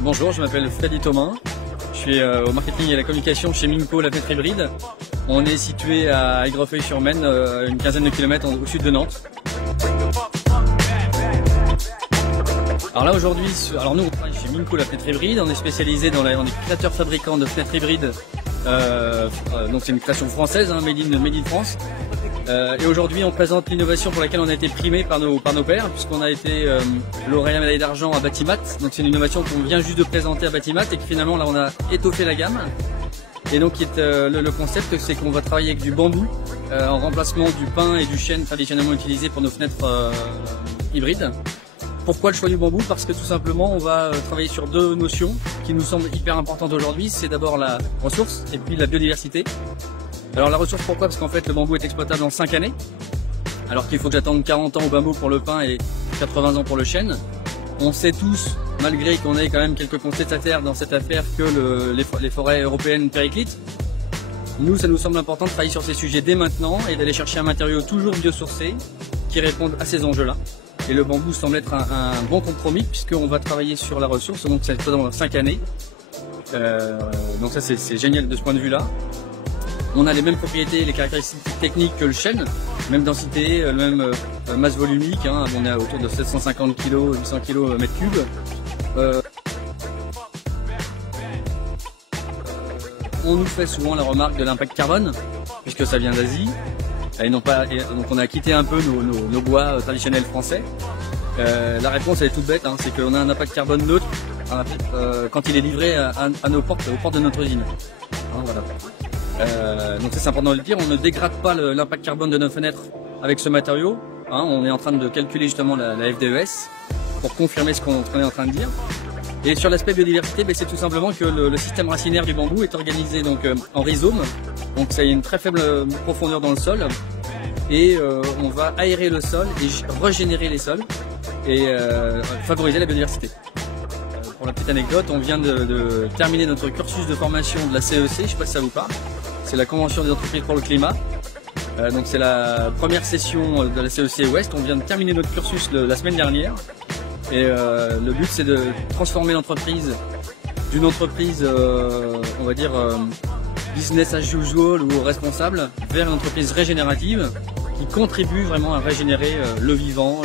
Et bonjour, je m'appelle Freddy Thomas, je suis au marketing et à la communication chez Minco, la fenêtre hybride. On est situé à Aigrefeuille-sur-Maine, une quinzaine de kilomètres au sud de Nantes. Alors là aujourd'hui, nous on travaille chez Minco, la fenêtre hybride, on est spécialisé on est créateur fabricant de fenêtres hybrides, donc c'est une création française, made in France. Et aujourd'hui on présente l'innovation pour laquelle on a été primé par nos pairs, puisqu'on a été lauréat médaille d'argent à Batimat. Donc c'est une innovation qu'on vient juste de présenter à Batimat et que finalement là on a étoffé la gamme. Et donc le concept, c'est qu'on va travailler avec du bambou en remplacement du pin et du chêne traditionnellement utilisés pour nos fenêtres hybrides. Pourquoi le choix du bambou? Parce que tout simplement on va travailler sur deux notions qui nous semblent hyper importantes aujourd'hui. C'est d'abord la ressource et puis la biodiversité. Alors la ressource, pourquoi? Parce qu'en fait le bambou est exploitable en 5 années, alors qu'il faut que j'attende 40 ans au bambou pour le pin et 80 ans pour le chêne. On sait tous, malgré qu'on ait quand même quelques contestataires dans cette affaire, que les forêts européennes périclitent. Nous, ça nous semble important de travailler sur ces sujets dès maintenant et d'aller chercher un matériau toujours biosourcé qui réponde à ces enjeux-là. Et le bambou semble être un bon compromis, puisqu'on va travailler sur la ressource, donc c'est dans 5 années. Donc ça c'est génial de ce point de vue-là. On a les mêmes propriétés, les caractéristiques techniques que le chêne, même densité, même masse volumique, on est autour de 750 kg, 800 kg mètre cube. On nous fait souvent la remarque de l'impact carbone, puisque ça vient d'Asie, donc on a quitté un peu nos bois traditionnels français. La réponse elle est toute bête, c'est qu'on a un impact carbone neutre quand il est livré à nos portes, aux portes de notre usine. Voilà. Donc c'est important de le dire, on ne dégrade pas l'impact carbone de nos fenêtres avec ce matériau. On est en train de calculer justement la FDES pour confirmer ce qu'on est en train de dire. Et sur l'aspect biodiversité, c'est tout simplement que le système racinaire du bambou est organisé en rhizome. Donc ça a une très faible profondeur dans le sol. Et on va aérer le sol et régénérer les sols et favoriser la biodiversité. Pour la petite anecdote, on vient de terminer notre cursus de formation de la CEC, je ne sais pas si ça vous parle. C'est la Convention des entreprises pour le climat. Donc c'est la première session de la CEC Ouest. On vient de terminer notre cursus la semaine dernière. Et le but c'est de transformer l'entreprise d'une entreprise, on va dire, business as usual ou responsable, vers une entreprise régénérative qui contribue vraiment à régénérer le vivant,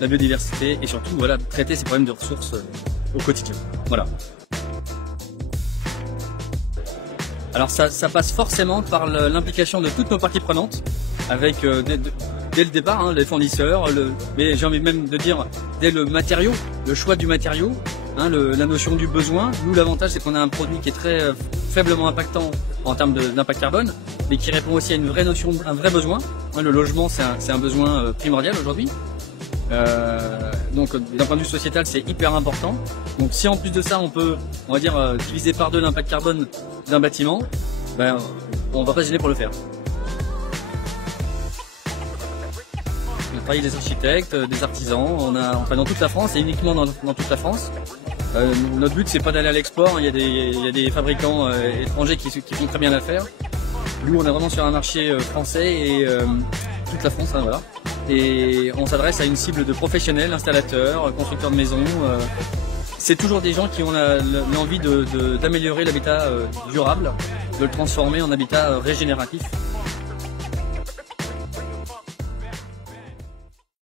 la biodiversité et surtout traiter ces problèmes de ressources au quotidien. Voilà. Alors ça passe forcément par l'implication de toutes nos parties prenantes, avec dès le départ, les fournisseurs, mais j'ai envie même de dire dès le matériau, le choix du matériau, la notion du besoin. Nous, l'avantage c'est qu'on a un produit qui est très faiblement impactant en termes d'impact carbone, mais qui répond aussi à une vraie notion, un vrai besoin. Le logement c'est un besoin primordial aujourd'hui. Donc d'un point de vue sociétal c'est hyper important. Donc si en plus de ça on peut, on va dire, diviser par deux l'impact carbone d'un bâtiment, on va pas gêner pour le faire. On travaille des architectes, des artisans, on travaille dans toute la France et uniquement dans toute la France. Notre but c'est pas d'aller à l'export, il y a des fabricants étrangers qui font très bien l'affaire. Nous on est vraiment sur un marché français et toute la France, voilà. Et on s'adresse à une cible de professionnels, installateurs, constructeurs de maisons. C'est toujours des gens qui ont l'envie d'améliorer l'habitat durable, de le transformer en habitat régénératif